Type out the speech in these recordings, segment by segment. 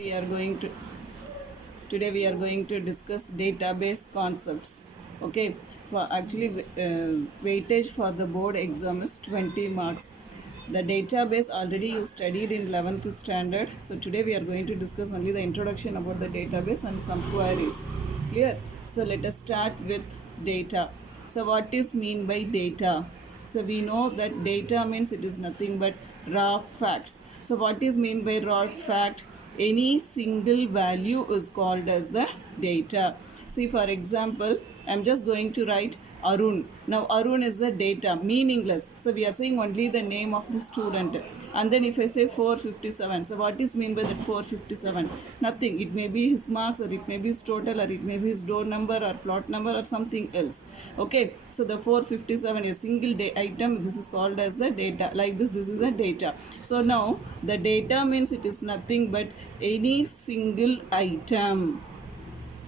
we are going to Today we are going to discuss database concepts. Okay, for actually weightage for the board exam is 20 marks. The database already you studied in 11th standard, so today we are going to discuss only the introduction about the database and some queries. Clear? So let us start with data. So what is mean by data? So we know that data means it is nothing but raw facts. So what is mean by raw fact? Any single value is called as the data. See, for example, I'm just going to write Arun. Now Arun is the data, meaningless. So we are saying only the name of the student. And then if I say 457, so what is mean by that 457? Nothing. It may be his marks, or it may be his total, or it may be his door number or plot number or something else. Okay, so the 457 is a single item. This is called as the data. Like this is a data. So now the data means it is nothing but any single item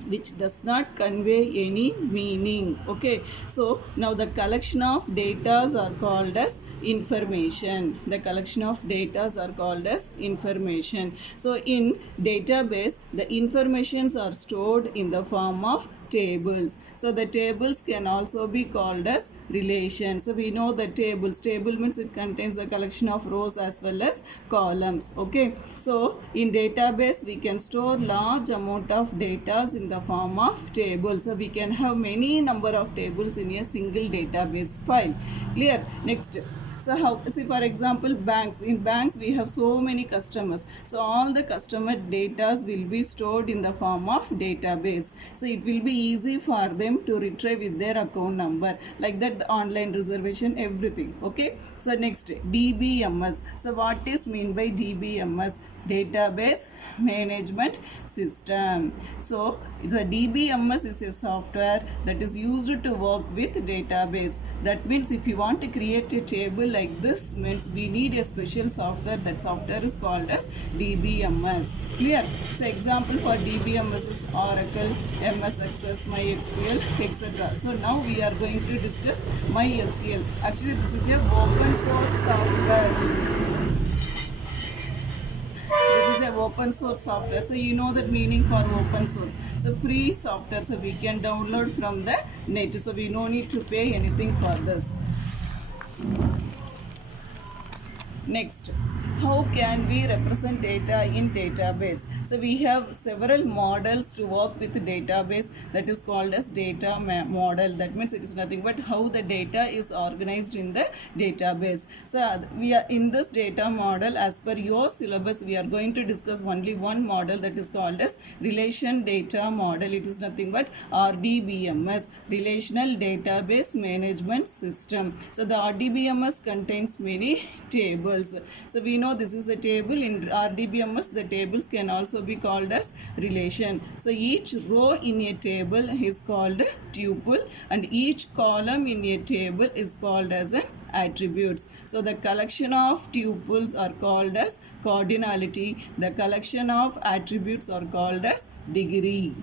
which does not convey any meaning. Okay, so now the collection of datas are called as information. The collection of datas are called as information. So in database, the informations are stored in the form of tables. So the tables can also be called as relations. So we know the tables. Table means it contains a collection of rows as well as columns. Okay, so in database we can store large amount of data in the form of tables. So we can have many number of tables in a single database file. Clear? Next. So how, see, for example, banks. In banks we have so many customers. So all the customer data will be stored in the form of database. So it will be easy for them to retrieve with their account number. Like that, the online reservation, everything. Okay. So next, DBMS. So what is mean by DBMS? Database management system. So the DBMS is a software that is used to work with database. That means if you want to create a table like this, means we need a special software. That software is called as DBMS. Clear? So example for DBMS is Oracle, MS Access, MySQL, etc. So now we are going to discuss MySQL. Actually this is a open source software. Open source software. So you know that meaning for open source. So free software, so we can download from the net. So we no need to pay anything for this. Next, how can we represent data in database? So we have several models to work with the database, that is called as data model. That means it is nothing but how the data is organized in the database. So we are in this data model, as per your syllabus, we are going to discuss only one model, that is called as relation data model. It is nothing but RDBMS, Relational Database Management System. So the RDBMS contains many tables. So we know this is a table. In RDBMS, the tables can also be called as relation. So each row in a table is called tuple, and each column in a table is called as a attributes. So the collection of tuples are called as cardinality. The collection of attributes are called as degree.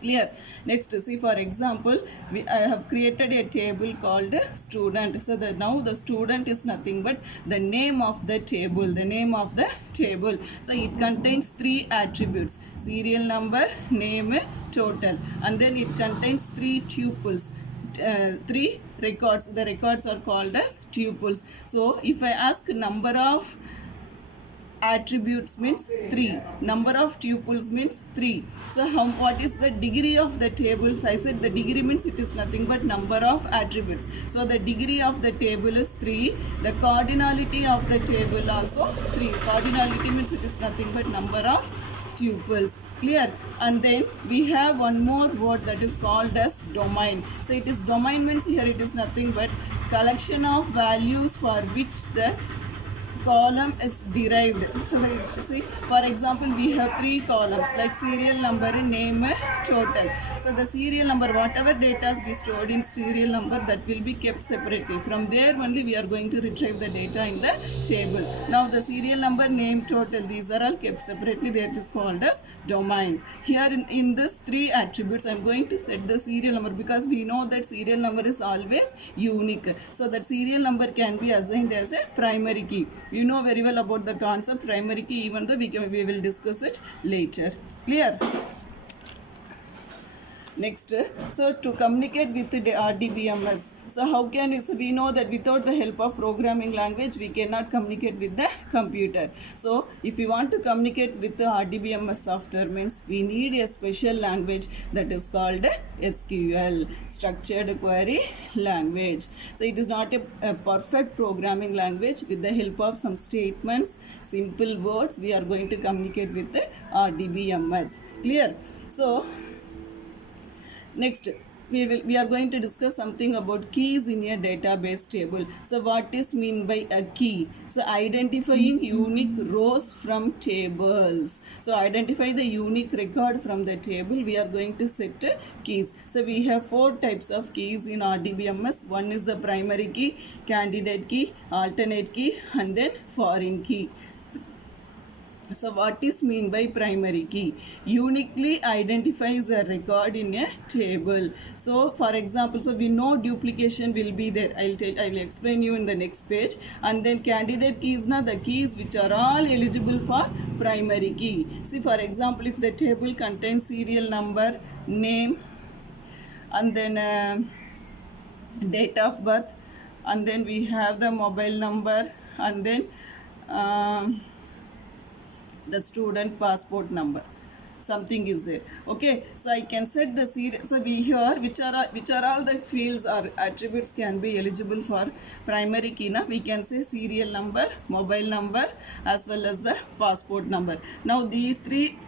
Clear? Next, see, for example, I have created a table called student. So now the student is nothing but the name of the table. The name of the table. So it contains three attributes: serial number, name, total, and then it contains three tuples. Three records. The records are called as tuples. So if I ask number of attributes means 3, number of tuples means 3. So what is the degree of the tables? I said the degree means it is nothing but number of attributes. So the degree of the table is 3. The cardinality of the table also 3. Cardinality means it is nothing but number of tuples. Clear? And then we have one more word, that is called as domain. So it is domain means here it is nothing but collection of values for which the column is derived. So see, for example, we have 3 columns like serial number, name, total. So the serial number, whatever data we stored in serial number, that will be kept separately. From there only we are going to retrieve the data in the table. Now the serial number, name, total, these are all kept separately. That is called as domains. Here in this 3 attributes, I am going to set the serial number, because we know that serial number is always unique. So that serial number can be assigned as a primary key. You know very well about the concept primary key, even though we will discuss it later. Clear? Next, so to communicate with the RDBMS, so how can you, so we know that without the help of programming language, we cannot communicate with the computer. So if you want to communicate with the RDBMS software, means we need a special language that is called SQL, Structured Query Language. So it is not a perfect programming language. With the help of some statements, simple words, we are going to communicate with the RDBMS. Clear? So next, we are going to discuss something about keys in a database table. So what is mean by a key? So identifying unique rows from tables. So identify the unique record from the table. We are going to set keys. So we have 4 types of keys in RDBMS. One is the primary key, candidate key, alternate key, and then foreign key. So what is mean by primary key? Uniquely identifies a record in a table. So for example, so we know duplication will be there. I will explain you in the next page. And then candidate keys, na the keys which are all eligible for primary key. See, for example, if the table contains serial number, name, and then date of birth, and then we have the mobile number, and then the student passport number, something is there. Okay, so I can set the serial. So we here which are all the fields or attributes can be eligible for primary key. Now we can say serial number, mobile number, as well as the passport number. Now these three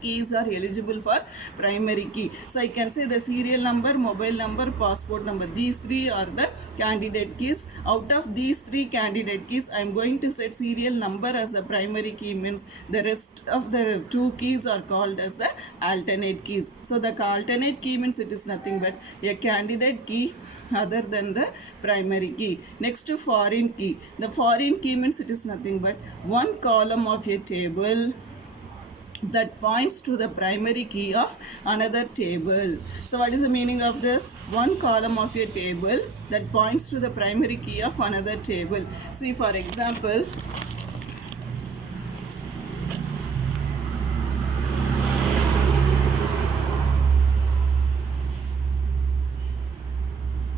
keys are eligible for primary key. So I can say the serial number, mobile number, passport number. These 3 are the candidate keys. Out of these 3 candidate keys, I am going to set serial number as a primary key, means the rest of the 2 keys are called as the alternate keys. So the alternate key means it is nothing but a candidate key other than the primary key. Next to foreign key. The foreign key means it is nothing but one column of a table that points to the primary key of another table. So what is the meaning of this? One column of a table that points to the primary key of another table. See, for example,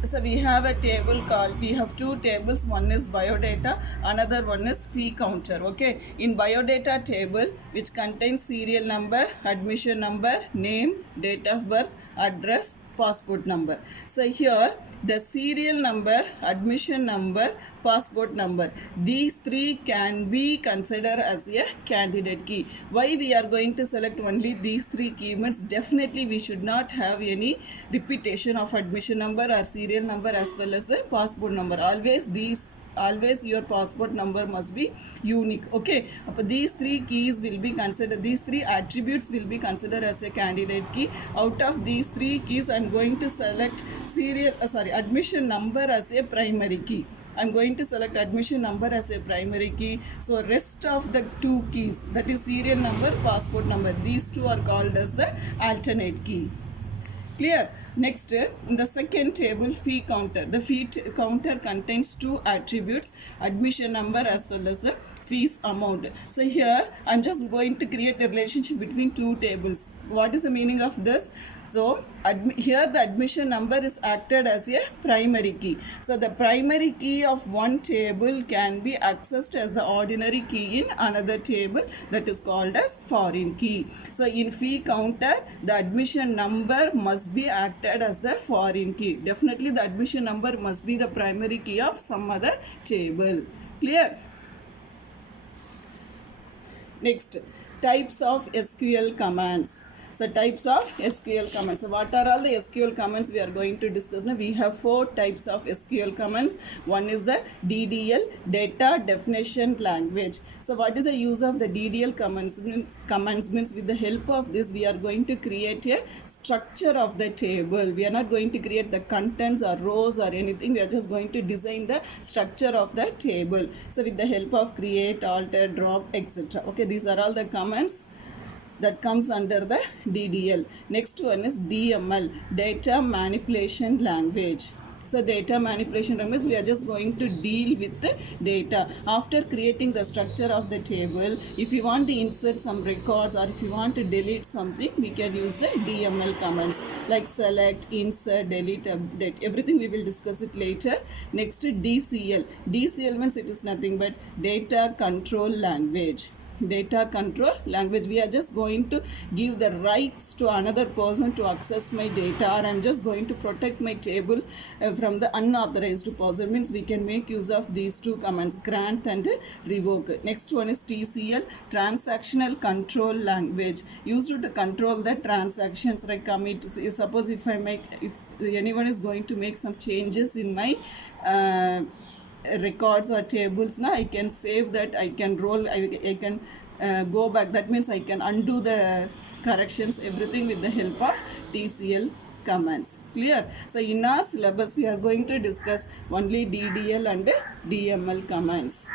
so we have a table called, we have 2 tables, one is biodata, another one is fee counter. Okay, in biodata table, which contains serial number, admission number, name, date of birth, address, passport number. So here the serial number, admission number, passport number, these 3 can be considered as a candidate key. Why we are going to select only these 3 keywords? Definitely we should not have any repetition of admission number or serial number as well as the passport number. Always your passport number must be unique. Okay, but these 3 keys will be considered, these 3 attributes will be considered as a candidate key. Out of these 3 keys, I am going to select admission number as a primary key. I'm going to select admission number as a primary key. So rest of the 2 keys, that is serial number, passport number, these 2 are called as the alternate key. Clear? Next, in the second table, fee counter. The fee counter contains 2 attributes, admission number as well as the fees amount. So here, I'm just going to create a relationship between 2 tables. What is the meaning of this? So here the admission number is acted as a primary key. So the primary key of one table can be accessed as the ordinary key in another table, that is called as foreign key. So in fee counter, the admission number must be acted as the foreign key. Definitely the admission number must be the primary key of some other table. Clear? Next, types of SQL commands. So types of SQL commands. So what are all the SQL commands we are going to discuss now? We have 4 types of SQL commands. One is the DDL, data definition language. So what is the use of the DDL commands? Means with the help of this we are going to create a structure of the table. We are not going to create the contents or rows or anything. We are just going to design the structure of the table. So with the help of create, alter, drop, etc. Okay, these are all the commands that comes under the DDL. Next one is DML, data manipulation language. So data manipulation means we are just going to deal with the data. After creating the structure of the table, if you want to insert some records or if you want to delete something, we can use the DML commands like select, insert, delete, update. Everything we will discuss it later. Next, DCL. DCL means it is nothing but data control language. Data control language. We are just going to give the rights to another person to access my data, or I'm just going to protect my table from the unauthorized person. Means we can make use of these two commands, grant and revoke. Next one is TCL, transactional control language, used to control the transactions like commit. Suppose if anyone is going to make some changes in my records or tables, now I can save that, I can roll, I can go back. That means I can undo the corrections, everything with the help of TCL commands. Clear? So in our syllabus we are going to discuss only DDL and DML commands.